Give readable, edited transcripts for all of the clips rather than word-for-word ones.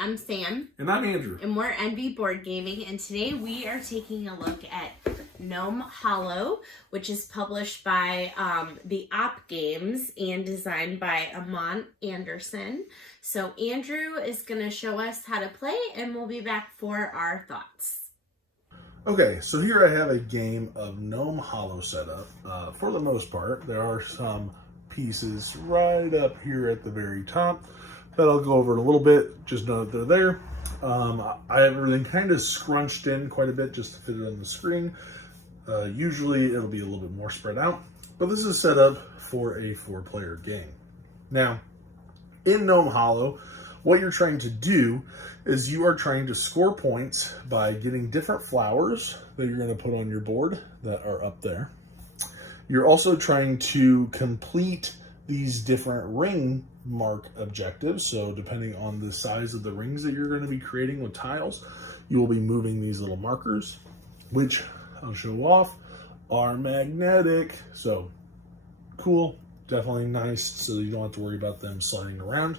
I'm Sam. And I'm Andrew. And we're NB Board Gaming. And today we are taking a look at Gnome Hollow, which is published by the Op Games and designed by Amon Anderson. So Andrew is going to show us how to play, and we'll be back for our thoughts. Okay, so here I have a game of Gnome Hollow set up. For the most part, there are some pieces right up here at the very top that I'll go over in a little bit. Just know that they're there. I have everything kind of scrunched in quite a bit just to fit it on the screen. Usually it'll be a little bit more spread out, but this is set up for a 4-player game. Now, in Gnome Hollow, what you're trying to do is you are trying to score points by getting different flowers that you're going to put on your board that are up there. You're also trying to complete these different ring mark objectives. So depending on the size of the rings that you're going to be creating with tiles, you will be moving these little markers, which I'll show off, are magnetic. So cool, definitely nice, so you don't have to worry about them sliding around.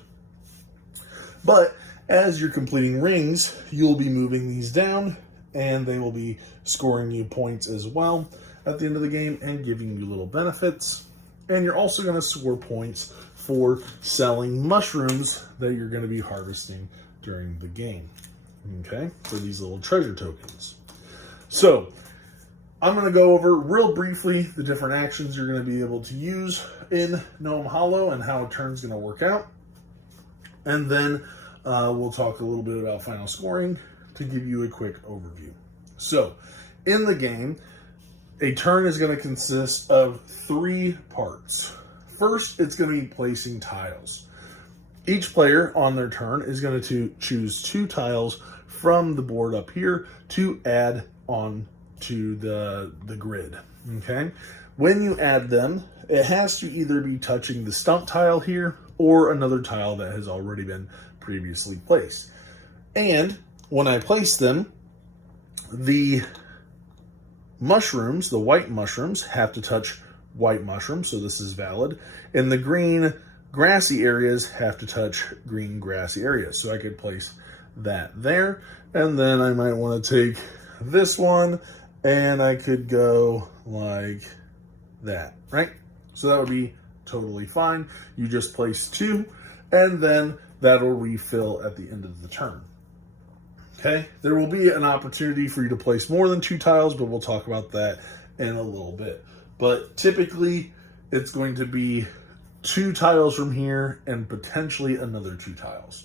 But as you're completing rings, you'll be moving these down and they will be scoring you points as well at the end of the game and giving you little benefits. And you're also going to score points for selling mushrooms that you're going to be harvesting during the game, okay, for these little treasure tokens. So I'm going to go over real briefly the different actions you're going to be able to use in Gnome Hollow and how a turn's going to work out. And then we'll talk a little bit about final scoring to give you a quick overview. So in the game, a turn is going to consist of 3 parts. First, it's going to be placing tiles. Each player on their turn is going to choose 2 tiles from the board up here to add on to the grid, okay? When you add them, it has to either be touching the stump tile here or another tile that has already been previously placed. And when I place them, the mushrooms, the white mushrooms, have to touch white mushrooms, so this is valid. And the green grassy areas have to touch green grassy areas. So I could place that there. And then I might want to take this one and I could go like that, right? So that would be totally fine. You just place 2 and then that'll refill at the end of the turn. Okay, there will be an opportunity for you to place more than 2 tiles, but we'll talk about that in a little bit. But typically, it's going to be 2 tiles from here and potentially another 2 tiles.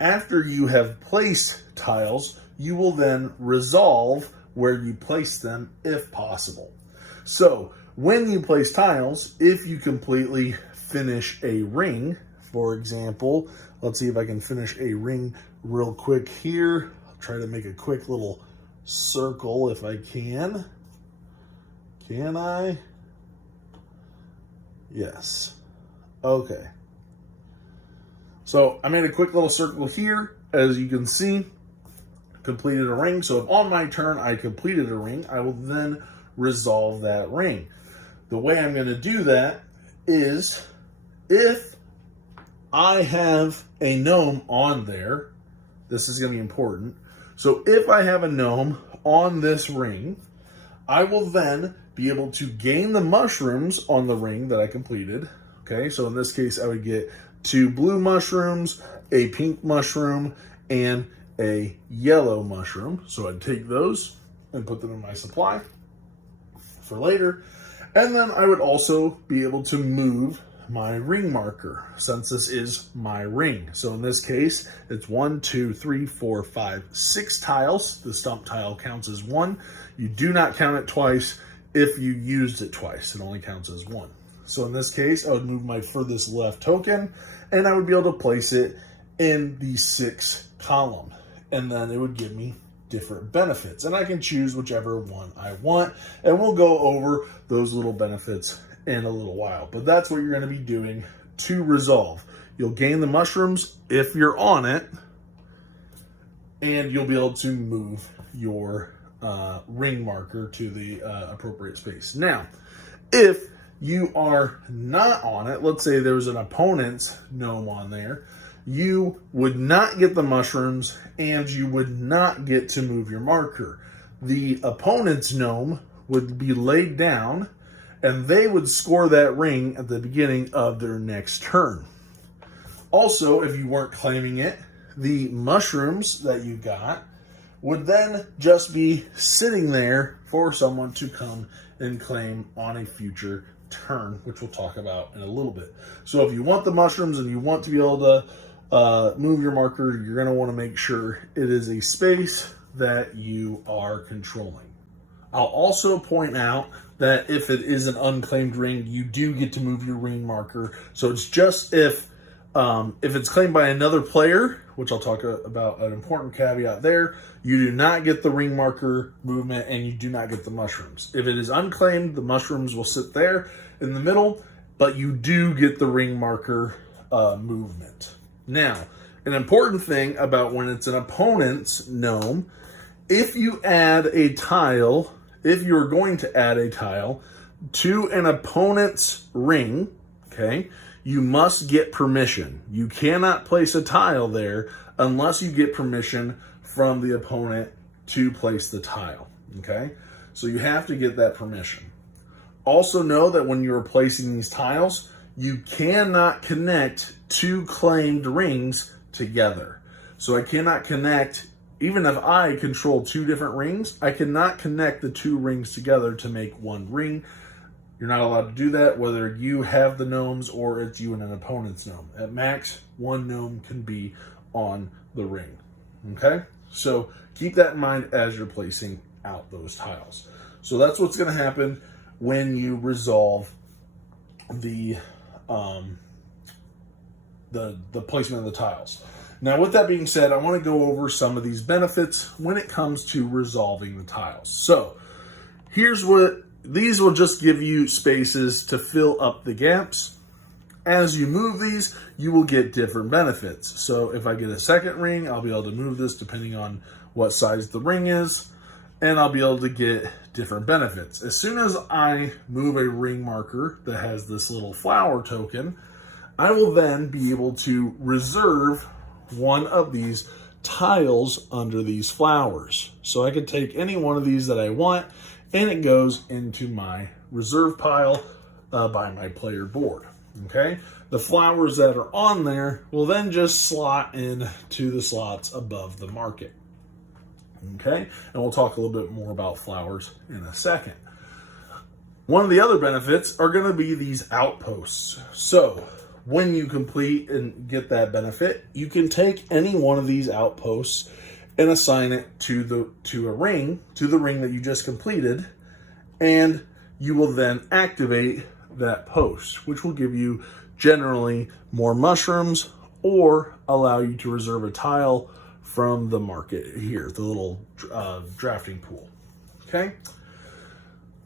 After you have placed tiles, you will then resolve where you place them if possible. So when you place tiles, if you completely finish a ring, for example, let's see if I can finish a ring real quick here. I'll try to make a quick little circle if I can. Can I? Yes. Okay. So I made a quick little circle here. As you can see, completed a ring. So if on my turn I completed a ring, I will then resolve that ring. The way I'm going to do that is if I have a gnome on there, this is going to be important. So if I have a gnome on this ring, I will then be able to gain the mushrooms on the ring that I completed. Okay, so in this case, I would get 2 blue mushrooms, a pink mushroom, and a yellow mushroom. So I'd take those and put them in my supply for later. And then I would also be able to move my ring marker, since this is my ring. So in this case, it's 1, 2, 3, 4, 5, 6 tiles. The stump tile counts as 1. You do not count it twice if you used it twice. It only counts as 1. So in this case, I would move my furthest left token, and I would be able to place it in the 6th column. And then it would give me different benefits. And I can choose whichever one I want. And we'll go over those little benefits in a little while, but that's what you're going to be doing to resolve. You'll gain the mushrooms if you're on it, and you'll be able to move your ring marker to the appropriate space. Now, if you are not on it, let's say there's an opponent's gnome on there, you would not get the mushrooms and you would not get to move your marker. The opponent's gnome would be laid down and they would score that ring at the beginning of their next turn. Also, if you weren't claiming it, the mushrooms that you got would then just be sitting there for someone to come and claim on a future turn, which we'll talk about in a little bit. So if you want the mushrooms and you want to be able to move your marker, you're going to want to make sure it is a space that you are controlling. I'll also point out that if it is an unclaimed ring, you do get to move your ring marker. So it's just if it's claimed by another player, which I'll talk about an important caveat there, you do not get the ring marker movement and you do not get the mushrooms. If it is unclaimed, the mushrooms will sit there in the middle, but you do get the ring marker movement. Now, an important thing about when it's an opponent's gnome, if you add a tile, if you're going to add a tile to an opponent's ring, okay, you must get permission. You cannot place a tile there unless you get permission from the opponent to place the tile, okay? So you have to get that permission. Also know that when you're placing these tiles, you cannot connect two claimed rings together. So I cannot connect, even if I control two different rings, I cannot connect the two rings together to make one ring. You're not allowed to do that, whether you have the gnomes or it's you and an opponent's gnome. At max, one gnome can be on the ring, okay? So keep that in mind as you're placing out those tiles. So that's what's gonna happen when you resolve the placement of the tiles. Now, with that being said, I want to go over some of these benefits when it comes to resolving the tiles. So here's what these will just give you spaces to fill up the gaps. As you move these, you will get different benefits. So if I get a second ring, I'll be able to move this depending on what size the ring is, and I'll be able to get different benefits. As soon as I move a ring marker that has this little flower token, I will then be able to reserve one of these tiles under these flowers. So I can take any one of these that I want and it goes into my reserve pile by my player board, okay? The flowers that are on there will then just slot in to the slots above the market, okay? And we'll talk a little bit more about flowers in a second. One of the other benefits are gonna be these outposts. So when you complete and get that benefit, you can take any one of these outposts and assign it to the ring that you just completed, and you will then activate that post, which will give you generally more mushrooms or allow you to reserve a tile from the market here, the little drafting pool, okay?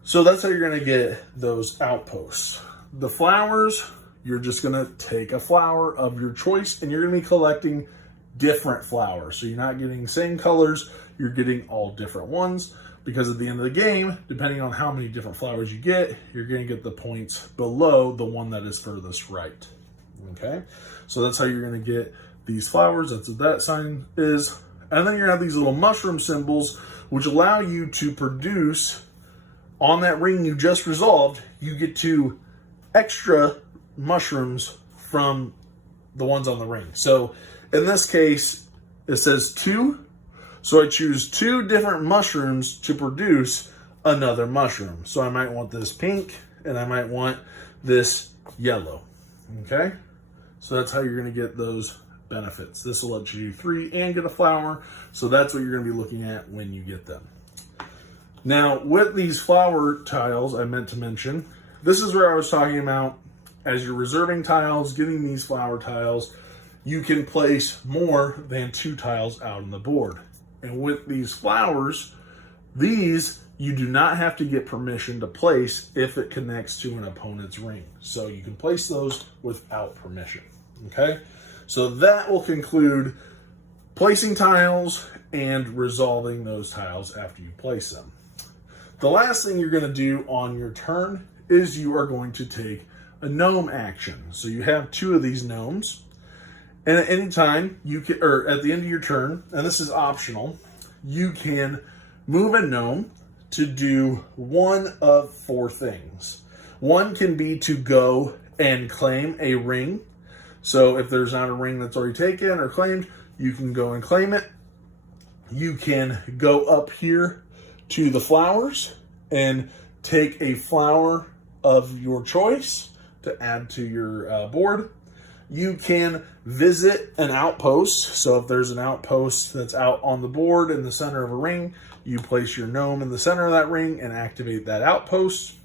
So that's how you're gonna get those outposts. The flowers, you're just gonna take a flower of your choice and you're gonna be collecting different flowers. So you're not getting the same colors, you're getting all different ones, because at the end of the game, depending on how many different flowers you get, you're gonna get the points below the one that is furthest right, okay? So that's how you're gonna get these flowers, that's what that sign is. And then you're gonna have these little mushroom symbols, which allow you to produce, on that ring you just resolved, you get 2 extra mushrooms from the ones on the ring. So in this case, it says 2. So I choose 2 different mushrooms to produce another mushroom. So I might want this pink and I might want this yellow, okay? So that's how you're gonna get those benefits. This will let you do 3 and get a flower. So that's what you're gonna be looking at when you get them. Now with these flower tiles, I meant to mention, this is where I was talking about as you're reserving tiles, getting these flower tiles, you can place more than 2 tiles out on the board. And with these flowers, these you do not have to get permission to place if it connects to an opponent's ring. So you can place those without permission, okay? So that will conclude placing tiles and resolving those tiles after you place them. The last thing you're gonna do on your turn is you are going to take a gnome action. So you have 2 of these gnomes, And at any time, you can, or at the end of your turn, and this is optional, you can move a gnome to do one of 4 things. One can be to go and claim a ring. So if there's not a ring that's already taken or claimed, you can go and claim it. You can go up here to the flowers and take a flower of your choice to add to your board. You can visit an outpost. So if there's an outpost that's out on the board in the center of a ring, you place your gnome in the center of that ring and activate that outpost.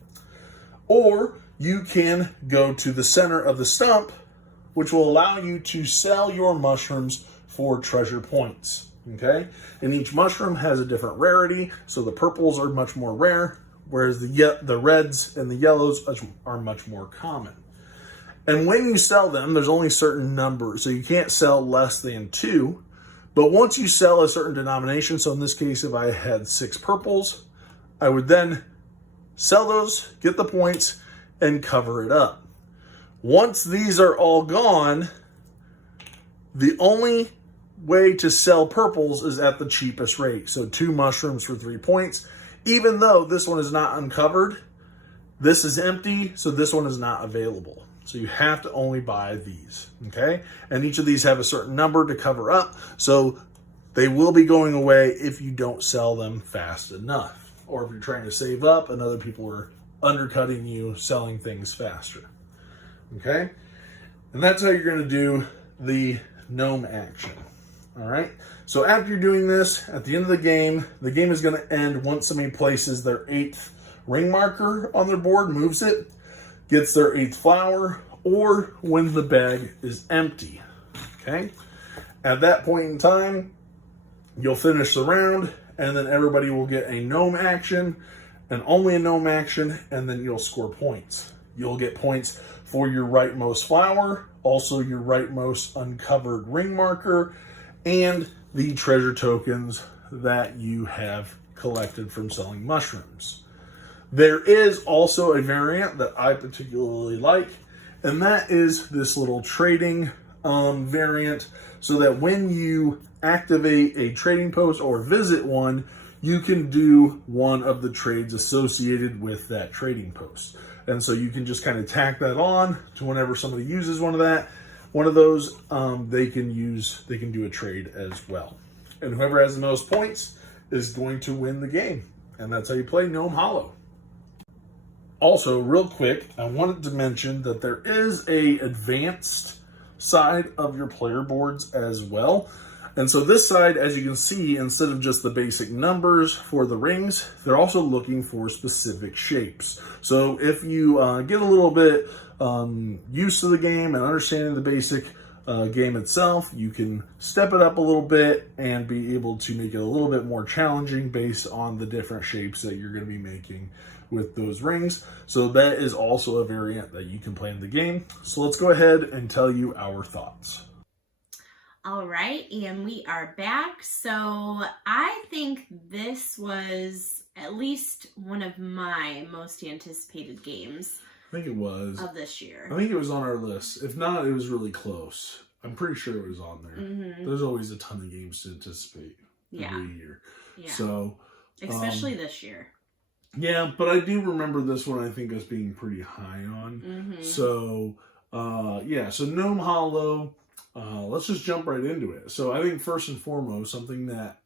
Or you can go to the center of the stump, which will allow you to sell your mushrooms for treasure points. Okay? And each mushroom has a different rarity. So the purples are much more rare, whereas the reds and the yellows are much more common. And when you sell them, there's only certain numbers. So you can't sell less than 2. But once you sell a certain denomination, so in this case, if I had 6 purples, I would then sell those, get the points, and cover it up. Once these are all gone, the only way to sell purples is at the cheapest rate. So 2 mushrooms for 3 points. Even though this one is not uncovered, this is empty, so this one is not available. So you have to only buy these, okay? And each of these have a certain number to cover up, so they will be going away if you don't sell them fast enough. Or if you're trying to save up and other people are undercutting you, selling things faster, okay? And that's how you're gonna do the gnome action, all right? So after you're doing this, at the end of the game is gonna end once somebody places their 8th ring marker on their board, moves it, gets their 8th flower, or when the bag is empty, okay? At that point in time, you'll finish the round, and then everybody will get a gnome action, and only a gnome action, and then you'll score points. You'll get points for your rightmost flower, also your rightmost uncovered ring marker, and the treasure tokens that you have collected from selling mushrooms. There is also a variant that I particularly like, and that is this little trading variant, so that when you activate a trading post or visit one, you can do one of the trades associated with that trading post. And so you can just kind of tack that on to whenever somebody uses one of those, they can do a trade as well. And whoever has the most points is going to win the game. And that's how you play Gnome Hollow. Also, real quick, I wanted to mention that there is a advanced side of your player boards as well. And so this side, as you can see, instead of just the basic numbers for the rings, they're also looking for specific shapes. So if you get a little bit used to the game and understanding the basic game itself, you can step it up a little bit and be able to make it a little bit more challenging based on the different shapes that you're going to be making with those rings. So that is also a variant that you can play in the game. So let's go ahead and tell you our thoughts. All right, and we are back. So I think this was at least one of my most anticipated games. I think it was. Of this year. I think it was on our list. If not, it was really close. I'm pretty sure it was on there. Mm-hmm. There's always a ton of games to anticipate every year. Yeah. So, especially this year. Yeah, but I do remember this one, I think, as being pretty high on. Mm-hmm. So, so Gnome Hollow, let's just jump right into it. So I think first and foremost, something that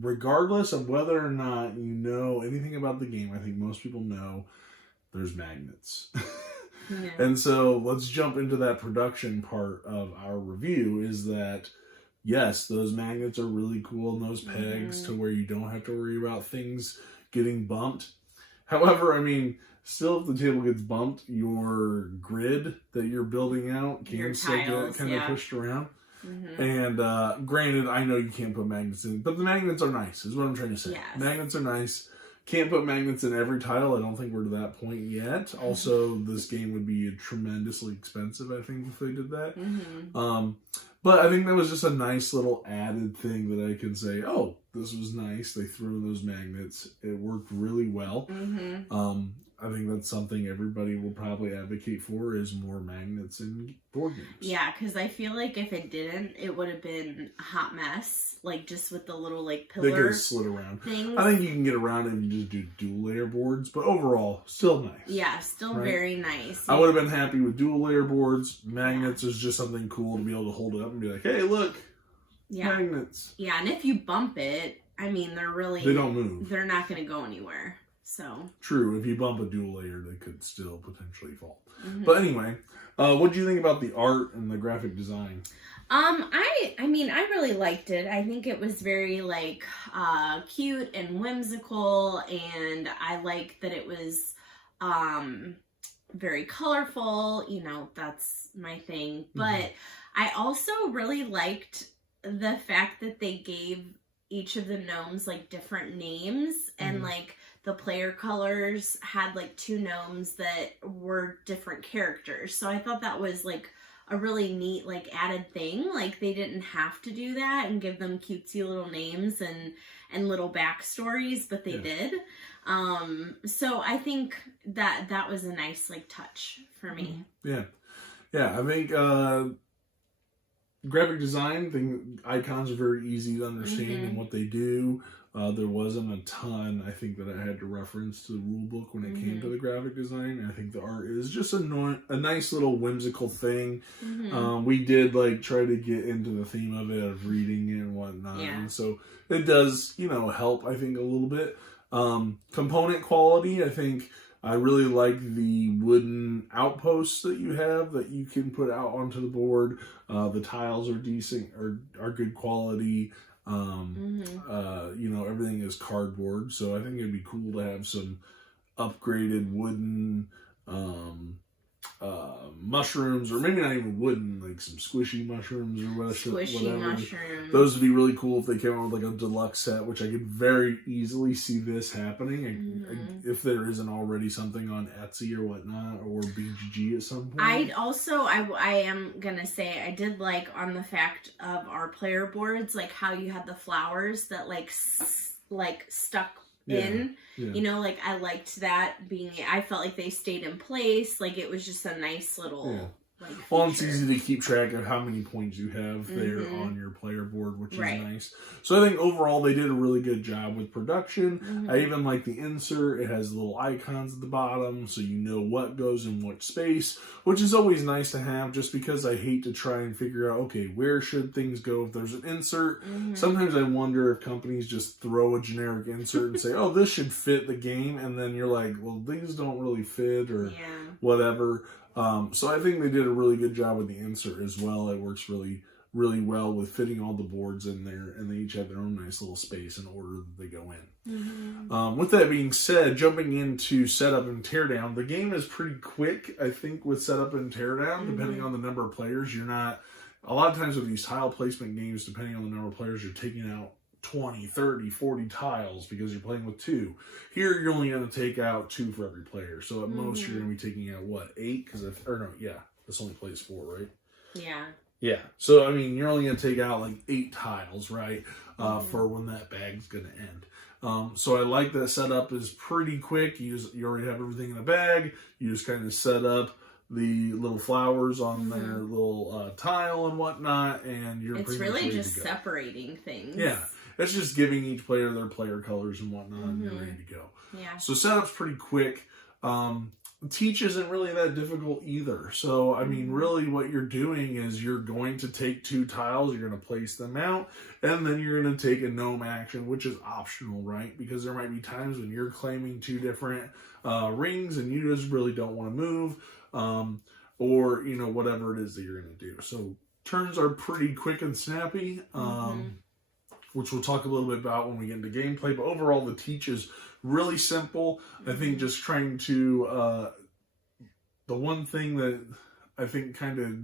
regardless of whether or not you know anything about the game, I think most people know there's magnets. Yeah. And so let's jump into that production part of our review, is that yes, those magnets are really cool, and those pegs to where you don't have to worry about things getting bumped. However, I mean, still if the table gets bumped, your grid that you're building out can still get kind of pushed around. Mm-hmm. And granted, I know you can't put magnets in, but the magnets are nice, is what I'm trying to say. Yes. Magnets are nice. Can't put magnets in every tile. I don't think we're to that point yet. Also, this game would be tremendously expensive, I think, if they did that. Mm-hmm. But I think that was just a nice little added thing that I can say, oh, this was nice. They threw in those magnets. It worked really well. I think that's something everybody will probably advocate for is more magnets in board games. Yeah, because I feel like if it didn't, it would have been a hot mess. Like, just with the little, like, pillar they could have slid around. things. I think you can get around it and just do dual layer boards, but overall, still nice. Yeah, still very nice. I would have been happy with dual layer boards. Magnets is just something cool to be able to hold it up and be like, hey, look, magnets. Yeah, and if you bump it, I mean, they don't move. They're not going to go anywhere. So true. If you bump a dual layer, they could still potentially fall. But anyway, what do you think about the art and the graphic design? I mean, I really liked it. I think it was very like cute and whimsical, and I like that it was very colorful. You know, that's my thing. But I also really liked the fact that they gave each of the gnomes like different names and like the player colors had like 2 gnomes that were different characters. So I thought that was like a really neat like added thing. Like they didn't have to do that and give them cutesy little names and little backstories, but they did. So I think that was a nice like touch for me. Yeah. I think graphic design icons are very easy to understand and what they do. There wasn't a ton, I think, that I had to reference to the rule book when it came to the graphic design. I think the art is just a nice little whimsical thing. We did like try to get into the theme of it, of reading it and whatnot. And so it does, help, I think, a little bit. Component quality, I think I really like the wooden outposts that you have that you can put out onto the board. The tiles are decent, are good quality. Everything is cardboard, so I think it'd be cool to have some upgraded wooden mushrooms, or maybe not even wooden, like some squishy mushrooms or whatever. Mushrooms. Those would be really cool if they came out with like a deluxe set, which I could very easily see this happening. If there isn't already something on Etsy or whatnot, or BGG at some point. I am gonna say I did like on the fact of our player boards, like how you had the flowers that like stuck in. Like I liked that I felt like they stayed in place. Like it was just a nice little Well, it's easy to keep track of how many points you have there on your player board, which is nice. So I think overall they did a really good job with production. I even like the insert. It has little icons at the bottom, so you know what goes in what space, which is always nice to have, just because I hate to try and figure out, okay, where should things go if there's an insert. Sometimes I wonder if companies just throw a generic insert and say, oh, this should fit the game, and then you're like, well, these don't really fit, or whatever. So I think they did a really good job with the insert as well. It works really, really well with fitting all the boards in there, and they each have their own nice little space in order that they go in. With that being said, jumping into setup and teardown, the game is pretty quick, I think, with setup and teardown, depending on the number of players. A lot of times with these tile placement games, depending on the number of players, you're taking out 20, 30, 40 tiles because you're playing with 2. Here, you're only going to take out 2 for every player. So at most, you're going to be taking out, 8? This only plays 4, right? Yeah. So, I mean, you're only going to take out like 8 tiles, right? For when that bag's going to end. So I like that setup is pretty quick. You already have everything in a bag. You just kind of set up the little flowers on their little tile and whatnot, and you're pretty much ready to go. It's really just separating things. Yeah. It's just giving each player their player colors and whatnot, and you're ready to go. Yeah. So setup's pretty quick. Teach isn't really that difficult either. So, I mean, really what you're doing is you're going to take 2 tiles, you're going to place them out, and then you're going to take a gnome action, which is optional, right? Because there might be times when you're claiming 2 different rings and you just really don't want to move, or, whatever it is that you're going to do. So turns are pretty quick and snappy. Which we'll talk a little bit about when we get into gameplay. But overall, the teach is really simple. I think just trying to... the one thing that I think kind of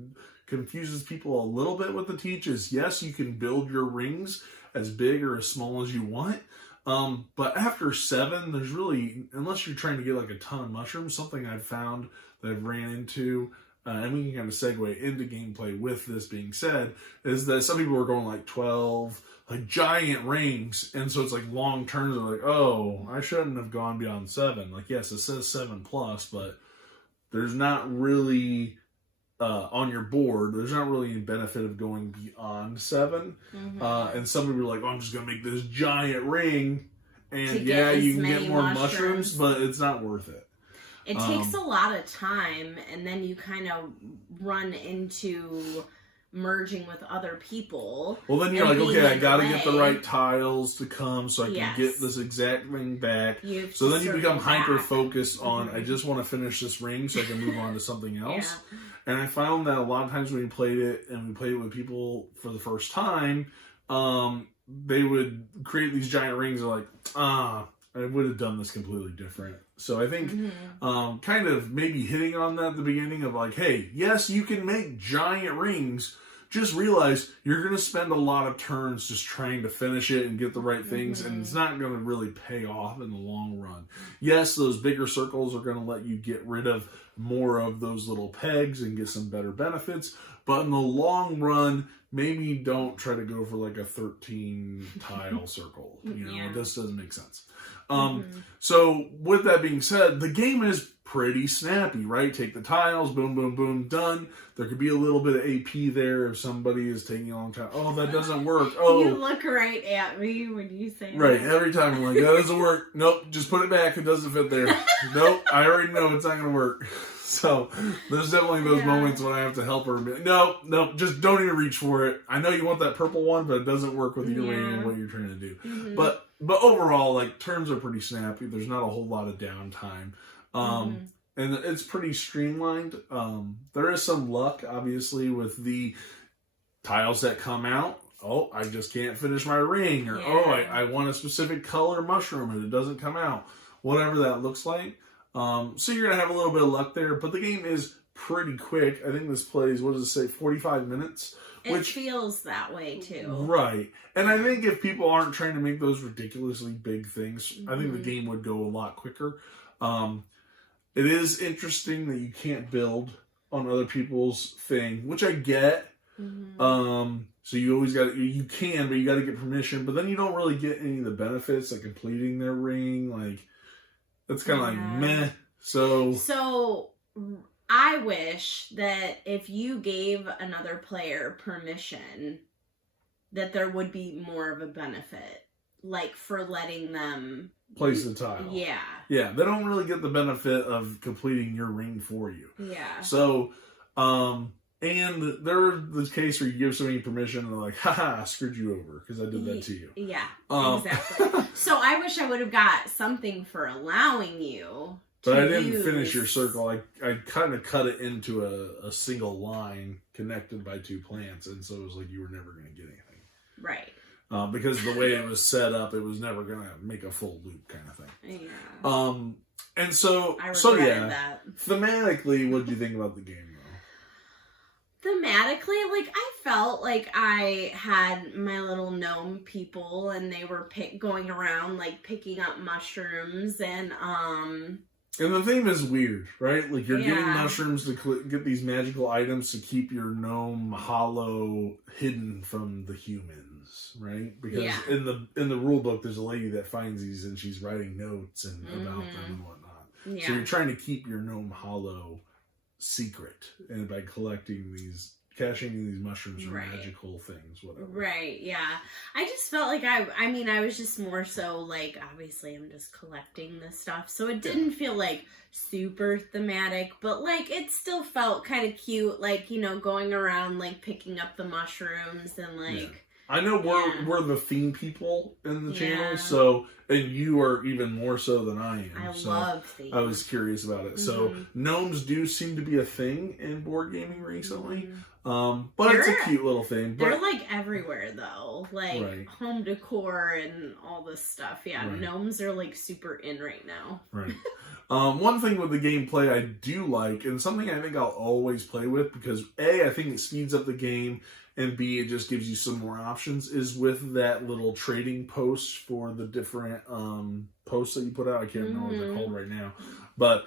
confuses people a little bit with the teach is, yes, you can build your rings as big or as small as you want. But after 7, there's really... Unless you're trying to get like a ton of mushrooms, something I've found that I've ran into and we can kind of segue into gameplay with this being said, is that some people are going like 12, like giant rings, and so it's like long turns. They're like, oh, I shouldn't have gone beyond 7. Like, yes, it says 7+, but there's not really on your board. There's not really any benefit of going beyond 7. And some people are like, oh, I'm just gonna make this giant ring, and yeah, you can get more mushrooms, but it's not worth it. It takes a lot of time, and then you kind of run into merging with other people. Well, then you're like, okay, I gotta get the right tiles to come so I can get this exact ring back. So then you become hyper-focused on, I just want to finish this ring so I can move on to something else. And I found that a lot of times when we played it, and we played it with people for the first time, they would create these giant rings and like, I would have done this completely different. So I think kind of maybe hitting on that at the beginning of like, hey, yes, you can make giant rings. Just realize you're going to spend a lot of turns just trying to finish it and get the right things, and it's not going to really pay off in the long run. Yes, those bigger circles are going to let you get rid of more of those little pegs and get some better benefits, but in the long run, maybe don't try to go for like a 13 tile circle. You know, this doesn't make sense. So with that being said, the game is pretty snappy, right? Take the tiles, boom, boom, boom, done. There could be a little bit of AP there if somebody is taking a long time. Oh, that doesn't work. Oh, you look right at me when you say right, that. Every time I'm like, that doesn't work. Nope, just put it back. It doesn't fit there. Nope, I already know it's not going to work. So there's definitely those moments when I have to help her. No, just don't even reach for it. I know you want that purple one, but it doesn't work with your ring and what you're trying to do. But overall, like, turns are pretty snappy. There's not a whole lot of downtime. And it's pretty streamlined. There is some luck, obviously, with the tiles that come out. Oh, I just can't finish my ring. Or, I want a specific color mushroom and it doesn't come out. Whatever that looks like. So you're going to have a little bit of luck there. But the game is pretty quick. I think this plays, what does it say, 45 minutes? It feels that way, too. Right. And I think if people aren't trying to make those ridiculously big things, I think the game would go a lot quicker. It is interesting that you can't build on other people's thing, which I get. So you always got you can, but you got to get permission. But then you don't really get any of the benefits, like completing their ring. Like, that's kind of like meh. So I wish that if you gave another player permission, that there would be more of a benefit, like for letting them place the tile. Yeah, they don't really get the benefit of completing your ring for you. So, and there's this case where you give somebody permission and they're like, haha, I screwed you over because I did that to you. Exactly. So I wish I would have got something for allowing you. But I didn't finish your circle. I kind of cut it into a single line connected by 2 plants, and so it was like you were never going to get anything. Right. Because the way it was set up, it was never going to make a full loop kind of thing. And so that. Thematically, what did you think about the game, though? Thematically, like, I felt like I had my little gnome people, and they were going around, like, picking up mushrooms, and the theme is weird, right? Like, you're getting mushrooms to get these magical items to keep your gnome hollow hidden from the humans, right? Because in the rule book, there's a lady that finds these, and she's writing notes and about them and whatnot. So you're trying to keep your gnome hollow secret, and by caching these mushrooms are magical things, whatever. Right, yeah. I just felt like I was just more so like, obviously I'm just collecting this stuff, so it didn't feel like super thematic, but like it still felt kind of cute, like, you know, going around like picking up the mushrooms and like... I know we're the theme people in the channel, so, and you are even more so than I am. I love themes. I was curious about it. So gnomes do seem to be a thing in board gaming recently. But it's a cute little thing. They're like everywhere though, like home decor and all this stuff. Gnomes are like super in right now. One thing with the gameplay I do like, and something I think I'll always play with, because A, I think it speeds up the game, and B, it just gives you some more options, is with that little trading post for the different posts that you put out. I can't remember what they're called right now. But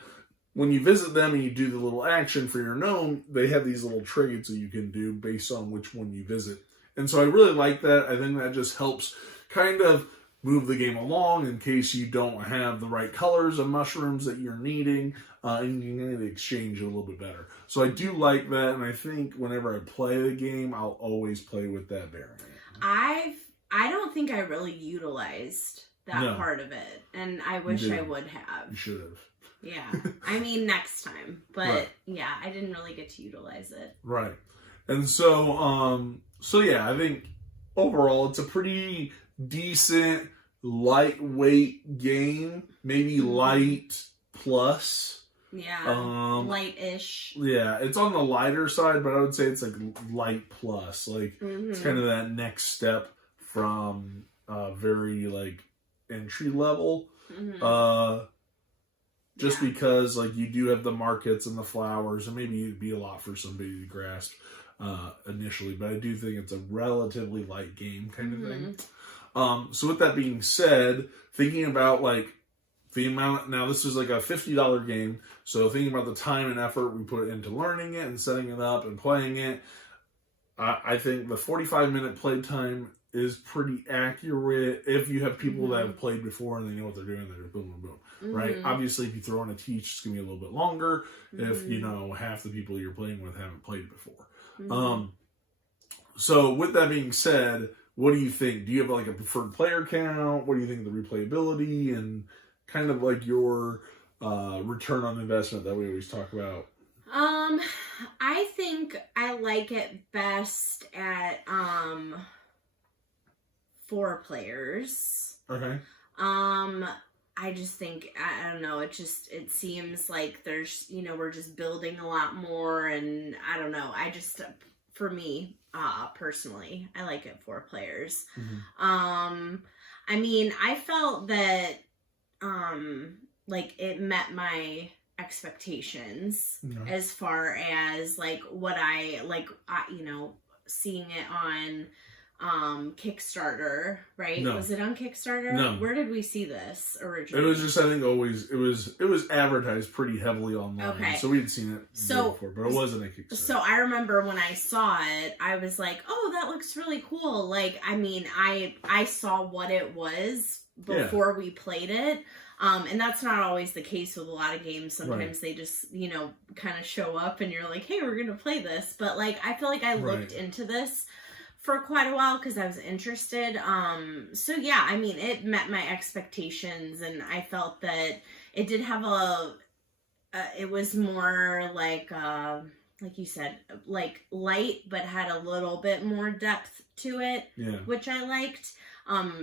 when you visit them and you do the little action for your gnome, they have these little trades that you can do based on which one you visit. And so I really like that. I think that just helps kind of move the game along in case you don't have the right colors of mushrooms that you're needing, and you can exchange a little bit better. So I do like that, and I think whenever I play the game, I'll always play with that variant. I don't think I really utilized that part of it, and I wish I would have. You should have. Yeah, I mean next time, but yeah, I didn't really get to utilize it. Right, and so yeah, I think overall it's a pretty decent, lightweight game, maybe light plus. Yeah, light-ish. Yeah, it's on the lighter side, but I would say it's like light plus. Like it's kind of that next step from very like entry level. Just because like you do have the markets and the flowers, and maybe it'd be a lot for somebody to grasp initially, but I do think it's a relatively light game kind of thing. So with that being said, thinking about like the amount, now this is like a $50 game, so thinking about the time and effort we put into learning it and setting it up and playing it, I think the 45-minute playtime is pretty accurate if you have people that have played before and they know what they're doing. They're boom, boom, boom, right? Obviously, if you throw in a teach, it's going to be a little bit longer if, you know, half the people you're playing with haven't played it before. So with that being said, what do you think? Do you have like a preferred player count? What do you think of the replayability and kind of like your return on investment that we always talk about? I think I like it best at 4 players. Okay. I just think, I don't know, it seems like there's, you know, we're just building a lot more, and I don't know, for me, personally, I like it 4 players. I mean, I felt that, like, it met my expectations as far as, like, what you know, seeing it on Kickstarter, right? No. Was it on Kickstarter? No. Where did we see this originally? It was just, I think, always it was advertised pretty heavily online. Okay. So we'd seen it before, but it wasn't a Kickstarter. So I remember when I saw it, I was like, "Oh, that looks really cool." Like, I mean, I saw what it was before we played it. And that's not always the case with a lot of games. Sometimes they just, you know, kind of show up and you're like, "Hey, we're going to play this." But like, I feel like I looked into this for quite a while because I was interested. So yeah, I mean, it met my expectations, and I felt that it did have it was more like you said, like light, but had a little bit more depth to it, which I liked.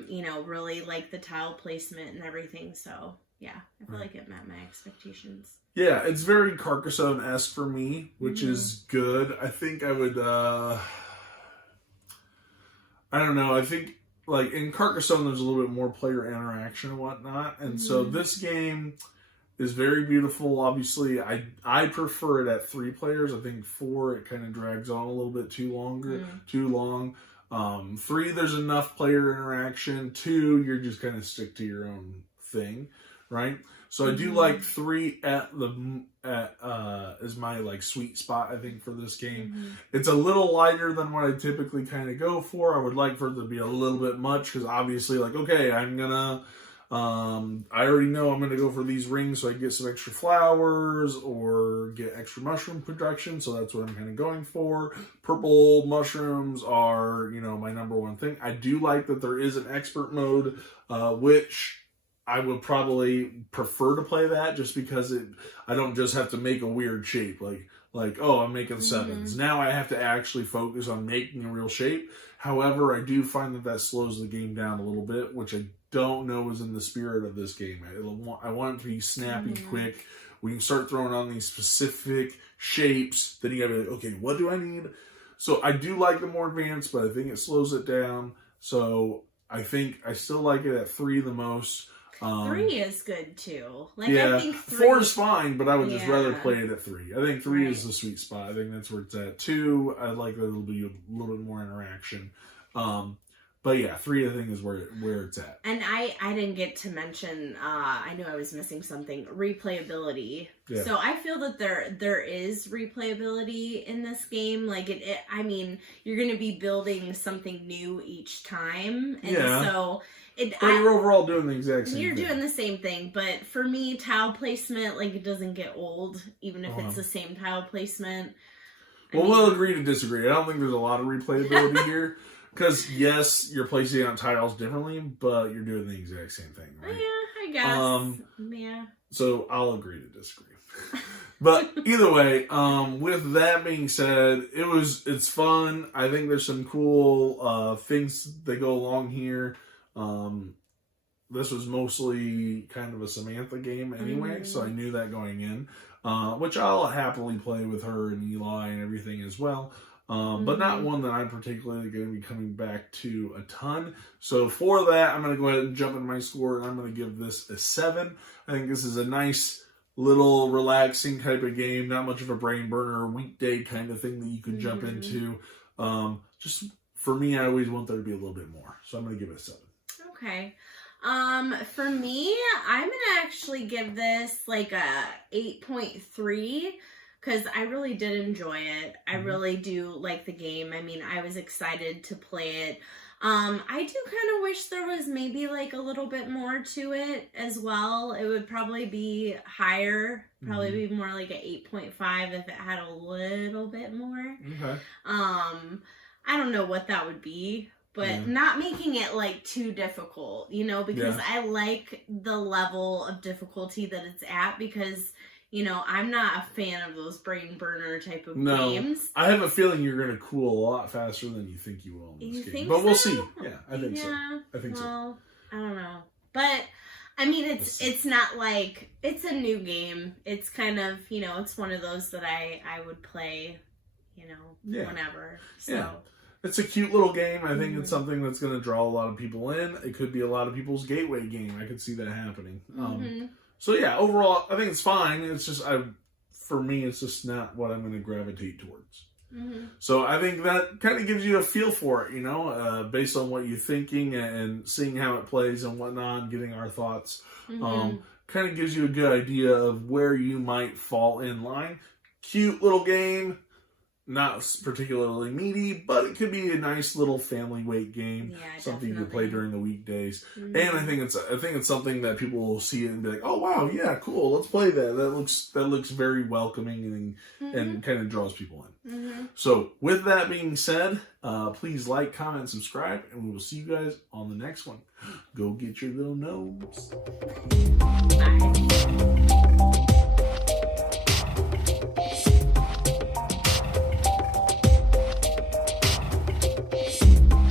You know, really like the tile placement and everything. So yeah, I feel like it met my expectations. Yeah, it's very Carcassonne-esque for me, which is good. I think I would, I don't know. I think, like, in Carcassonne, there's a little bit more player interaction and whatnot. And so this game is very beautiful. Obviously, I prefer it at 3 players. I think 4, it kind of drags on a little bit too long. 3, there's enough player interaction. 2, you're just kind of stick to your own thing, right? So I do like 3 is my like sweet spot, I think, for this game. It's a little lighter than what I typically kind of go for. I would like for it to be a little bit much, because obviously, like, okay, I'm gonna I already know I'm gonna go for these rings so I get some extra flowers or get extra mushroom production, so that's what I'm kind of going for. Purple mushrooms are, you know, my number one thing. I do like that there is an expert mode, which I would probably prefer to play that, just because I don't just have to make a weird shape, like oh, I'm making 7s. Now I have to actually focus on making a real shape. However, I do find that slows the game down a little bit, which I don't know is in the spirit of this game. I want it to be snappy, quick. We can start throwing on these specific shapes. Then you gotta be like, okay, what do I need? So I do like the more advanced, but I think it slows it down. So I think I still like it at 3 the most. 3 is good too. Like, yeah, I think 4 is fine, but I would just rather play it at 3. I think 3 is the sweet spot. I think that's where it's at. 2, I'd like there to be a little bit more interaction. But yeah, 3 I think is where it's at. And I didn't get to mention, I knew I was missing something, replayability. Yeah. So I feel that there is replayability in this game. Like I mean, you're going to be building something new each time. And so you're overall doing the exact same thing. You're doing the same thing, but for me, tile placement, like, it doesn't get old, even if it's the same tile placement. We'll agree to disagree. I don't think there's a lot of replayability here. Because, yes, you're placing on tiles differently, but you're doing the exact same thing, right? Yeah, I guess. Yeah. So, I'll agree to disagree. But, either way, with that being said, it's fun. I think there's some cool things that go along here. This was mostly kind of a Samantha game anyway, so I knew that going in. Which I'll happily play with her and Eli and everything as well. But not one that I'm particularly going to be coming back to a ton. So for that, I'm going to go ahead and jump into my score, and I'm going to give this a 7. I think this is a nice, little, relaxing type of game. Not much of a brain burner, weekday kind of thing that you can jump into. Just for me, I always want there to be a little bit more. So I'm going to give it a 7. Okay. For me, I'm going to actually give this like a 8.3. Because I really did enjoy it. I really do like the game. I mean, I was excited to play it. I do kind of wish there was maybe like a little bit more to it as well. It would probably be higher. Probably be more like an 8.5 if it had a little bit more. Okay. I don't know what that would be. But not making it like too difficult, you know, because I like the level of difficulty that it's at because... You know, I'm not a fan of those brain burner type of games. I have a feeling you're going to cool a lot faster than you think you will in this game. But we'll see. Yeah, I think so. I think so. I don't know. But, I mean, it's not like, it's a new game. It's kind of, you know, it's one of those that I would play, you know, whenever. So. Yeah. It's a cute little game. I think it's something that's going to draw a lot of people in. It could be a lot of people's gateway game. I could see that happening. So yeah, overall, I think it's fine. It's just, for me, it's just not what I'm going to gravitate towards. So I think that kind of gives you a feel for it, you know, based on what you're thinking and seeing how it plays and whatnot, and getting our thoughts. Kind of gives you a good idea of where you might fall in line. Cute little game. Not particularly meaty, but it could be a nice little family weight game. Yeah, something you could play during the weekdays. And I think it's something that people will see it and be like, "Oh wow, yeah, cool, let's play that." That looks very welcoming and kind of draws people in. So with that being said, please like, comment, subscribe, and we will see you guys on the next one. Go get your little gnomes. Bye.